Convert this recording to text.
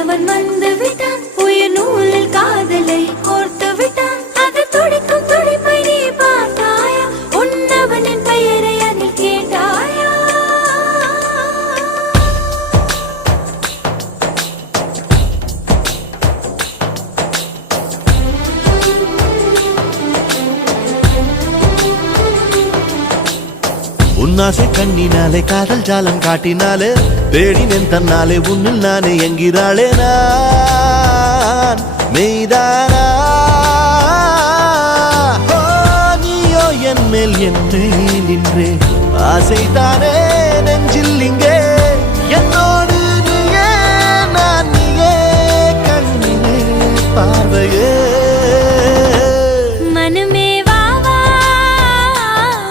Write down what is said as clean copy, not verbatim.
அவன் வந்து விட்டான், உயிர் நூலில் காதலை கோர்த்து விட்டான். அது துடிக்கும் துடிப்பை நீ பார்த்தாயா? உன்னவனின் பெயரை அதில் கேட்டாயா? உன்னாசை கண்ணினாலே காதல் ஜாலம் காட்டினாலே தேடினேன் தன்னாலே உன்னில் நானே என்கிறாளே நான் மெய்தானா? நீயோ என் மேல் என்னே நின்றே ஆசைதானே நெஞ்சில் இங்கே என்னோடு நீயே நான் நீயே கண்ணிலே பார்வையே